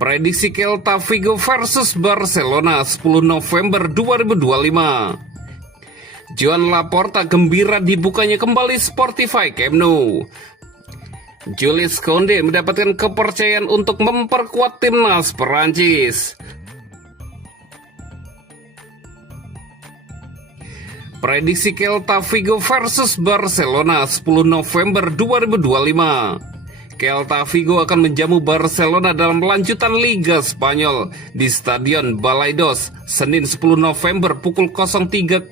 Prediksi Celta Vigo versus Barcelona 10 November 2025. Joan Laporta gembira dibukanya kembali Spotify Camp Nou. Jules Koundé mendapatkan kepercayaan untuk memperkuat timnas Perancis. Prediksi Celta Vigo versus Barcelona 10 November 2025. Celta Vigo akan menjamu Barcelona dalam lanjutan Liga Spanyol di Stadion Balaidos Senin 10 November pukul 03.00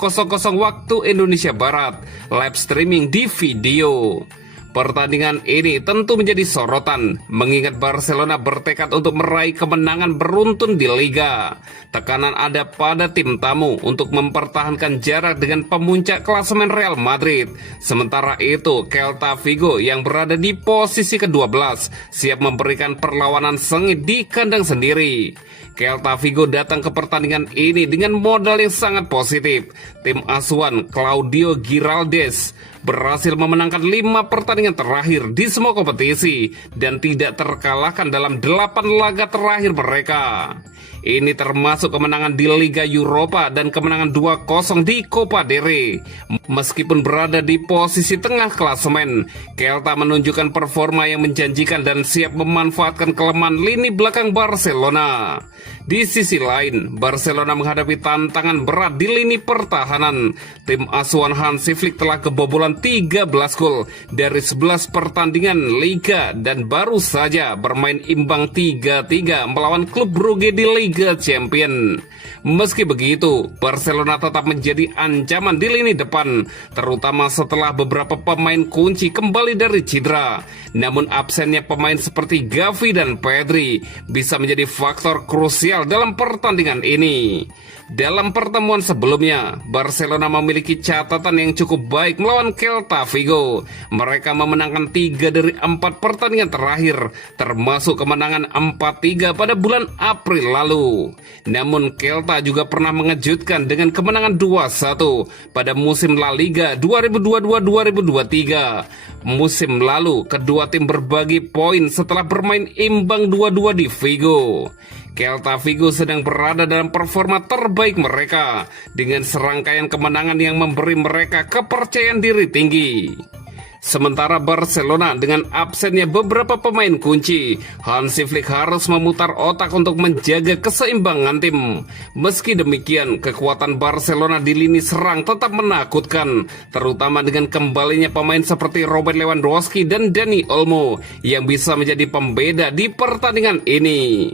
waktu Indonesia Barat, live streaming di video. Pertandingan ini tentu menjadi sorotan, mengingat Barcelona bertekad untuk meraih kemenangan beruntun di Liga. Tekanan ada pada tim tamu untuk mempertahankan jarak dengan pemuncak klasemen Real Madrid. Sementara itu, Celta Vigo yang berada di posisi ke-12 siap memberikan perlawanan sengit di kandang sendiri. Celta Vigo datang ke pertandingan ini dengan modal yang sangat positif. Tim asuhan Claudio Giraldes berhasil memenangkan 5 pertandingan terakhir di semua kompetisi dan tidak terkalahkan dalam 8 laga terakhir mereka. Ini termasuk kemenangan di Liga Eropa dan kemenangan 2-0 di Copa del Rey. Meskipun berada di posisi tengah klasemen, Celta menunjukkan performa yang menjanjikan dan siap memanfaatkan kelemahan lini belakang Barcelona. Di sisi lain, Barcelona menghadapi tantangan berat di lini pertahanan. Tim asuhan Hansi Flick telah kebobolan 13 gol dari 11 pertandingan Liga dan baru saja bermain imbang 3-3 melawan klub Brugge di Liga Champion. Meski begitu, Barcelona tetap menjadi ancaman di lini depan, terutama setelah beberapa pemain kunci kembali dari cedera. Namun absennya pemain seperti Gavi dan Pedri bisa menjadi faktor krusial dalam pertandingan ini. Dalam pertemuan sebelumnya, Barcelona memiliki catatan yang cukup baik melawan Celta Vigo. Mereka memenangkan 3 dari 4 pertandingan terakhir, termasuk kemenangan 4-3 pada bulan April lalu. Namun Celta juga pernah mengejutkan dengan kemenangan 2-1 pada musim La Liga 2022-2023. Musim lalu, kedua tim berbagi poin setelah bermain imbang 2-2 di Vigo. Celta Vigo sedang berada dalam performa terbaik mereka dengan serangkaian kemenangan yang memberi mereka kepercayaan diri tinggi. Sementara Barcelona dengan absennya beberapa pemain kunci, Hansi Flick harus memutar otak untuk menjaga keseimbangan tim. Meski demikian, kekuatan Barcelona di lini serang tetap menakutkan, terutama dengan kembalinya pemain seperti Robert Lewandowski dan Dani Olmo yang bisa menjadi pembeda di pertandingan ini.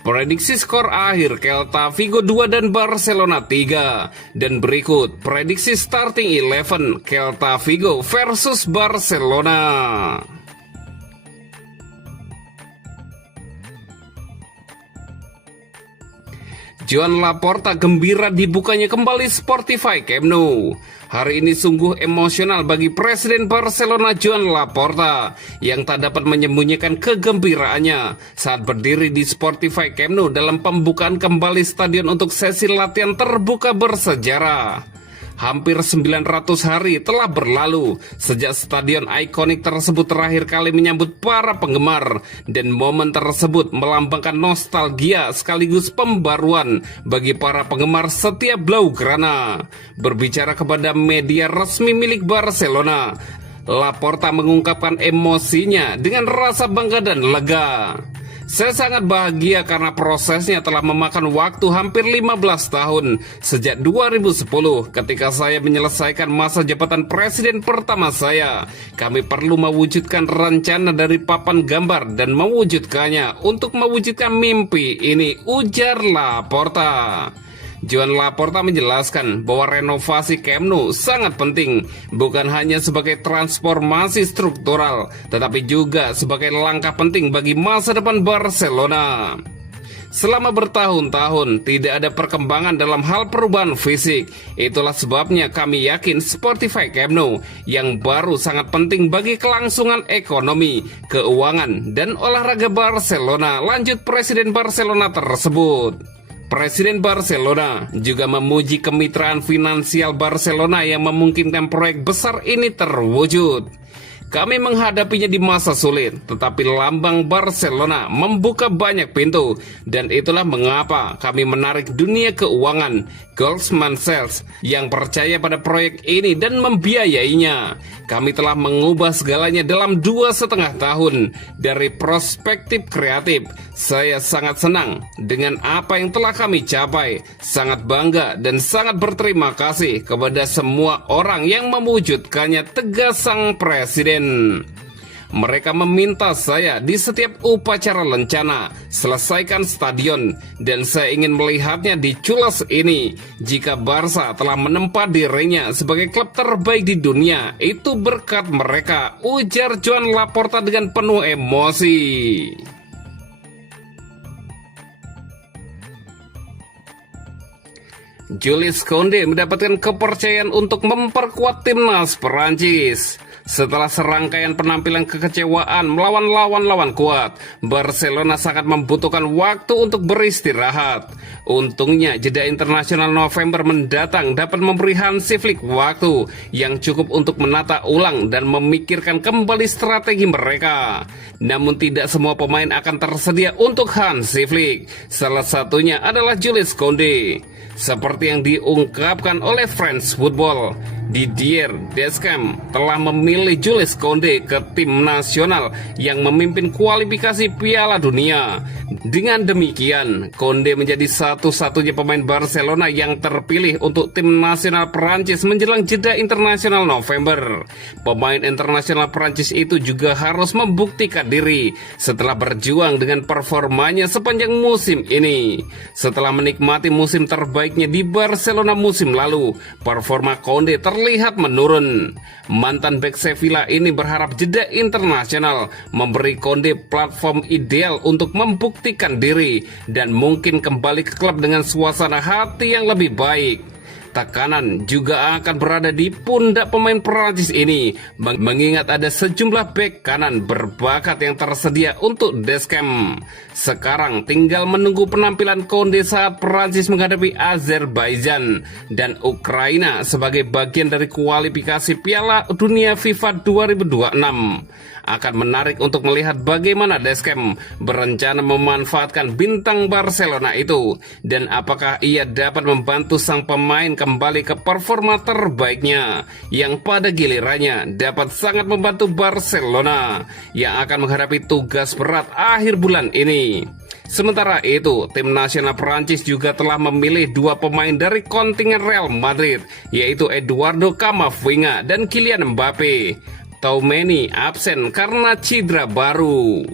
Prediksi skor akhir Celta Vigo 2 dan Barcelona 3. Dan berikut prediksi starting 11 Celta Vigo versus Barcelona. Joan Laporta gembira dibukanya kembali Spotify Camp Nou. Hari ini sungguh emosional bagi Presiden Barcelona Joan Laporta yang tak dapat menyembunyikan kegembiraannya saat berdiri di Spotify Camp Nou dalam pembukaan kembali stadion untuk sesi latihan terbuka bersejarah. Hampir 900 hari telah berlalu sejak stadion ikonik tersebut terakhir kali menyambut para penggemar, dan momen tersebut melambangkan nostalgia sekaligus pembaruan bagi para penggemar setiap Blaugrana. Berbicara kepada media resmi milik Barcelona, Laporta mengungkapkan emosinya dengan rasa bangga dan lega. Saya sangat bahagia karena prosesnya telah memakan waktu hampir 15 tahun sejak 2010 ketika saya menyelesaikan masa jabatan presiden pertama saya. Kami perlu mewujudkan rencana dari papan gambar dan mewujudkannya untuk mewujudkan mimpi ini, ujar Laporta. Joan Laporta menjelaskan bahwa renovasi Camp Nou sangat penting, bukan hanya sebagai transformasi struktural, tetapi juga sebagai langkah penting bagi masa depan Barcelona. Selama bertahun-tahun tidak ada perkembangan dalam hal perubahan fisik. Itulah sebabnya kami yakin Spotify Camp Nou yang baru sangat penting bagi kelangsungan ekonomi, keuangan, dan olahraga Barcelona, lanjut Presiden Barcelona tersebut. Presiden Barcelona juga memuji kemitraan finansial Barcelona yang memungkinkan proyek besar ini terwujud. Kami menghadapinya di masa sulit, tetapi lambang Barcelona membuka banyak pintu, dan itulah mengapa kami menarik dunia keuangan Goldman Sachs yang percaya pada proyek ini dan membiayainya. Kami telah mengubah segalanya dalam 2,5 tahun. Dari perspektif kreatif, saya sangat senang dengan apa yang telah kami capai, sangat bangga dan sangat berterima kasih kepada semua orang yang mewujudkannya, tegas sang presiden. Mereka meminta saya di setiap upacara lencana selesaikan stadion, dan saya ingin melihatnya di Culas ini. Jika Barca telah menempa dirinya sebagai klub terbaik di dunia, itu berkat mereka, ujar Joan Laporta dengan penuh emosi. Jules Koundé mendapatkan kepercayaan untuk memperkuat timnas Perancis. Setelah serangkaian penampilan kekecewaan melawan lawan-lawan kuat, Barcelona sangat membutuhkan waktu untuk beristirahat. Untungnya jeda internasional November mendatang dapat memberi Hansi Flick waktu yang cukup untuk menata ulang dan memikirkan kembali strategi mereka. Namun tidak semua pemain akan tersedia untuk Hansi Flick. Salah satunya adalah Jules Koundé. Seperti yang diungkapkan oleh France Football, Didier Deschamps telah memilih Jules Koundé ke tim nasional yang memimpin kualifikasi Piala Dunia. Dengan demikian, Koundé menjadi satu-satunya pemain Barcelona yang terpilih untuk tim nasional Perancis menjelang jeda internasional November. Pemain internasional Perancis itu juga harus membuktikan diri setelah berjuang dengan performanya sepanjang musim ini. Setelah menikmati musim terbaiknya di Barcelona musim lalu, performa Koundé terlihat menurun. Mantan bek Sevilla ini berharap jeda internasional memberi Koundé platform ideal untuk membuktikan diri dan mungkin kembali ke klub dengan suasana hati yang lebih baik. Tekanan juga akan berada di pundak pemain Perancis ini, mengingat ada sejumlah bek kanan berbakat yang tersedia untuk Deschamps. Sekarang tinggal menunggu penampilan Koundé saat Perancis menghadapi Azerbaijan dan Ukraina sebagai bagian dari kualifikasi Piala Dunia FIFA 2026. Akan menarik untuk melihat bagaimana Deschamps berencana memanfaatkan bintang Barcelona itu, dan apakah ia dapat membantu sang pemain kembali ke performa terbaiknya yang pada gilirannya dapat sangat membantu Barcelona yang akan menghadapi tugas berat akhir bulan ini. Sementara itu, tim nasional Perancis juga telah memilih 2 pemain dari kontingen Real Madrid, yaitu Eduardo Camavinga dan Kylian Mbappe. Tchouaméni absen karena cedera baru.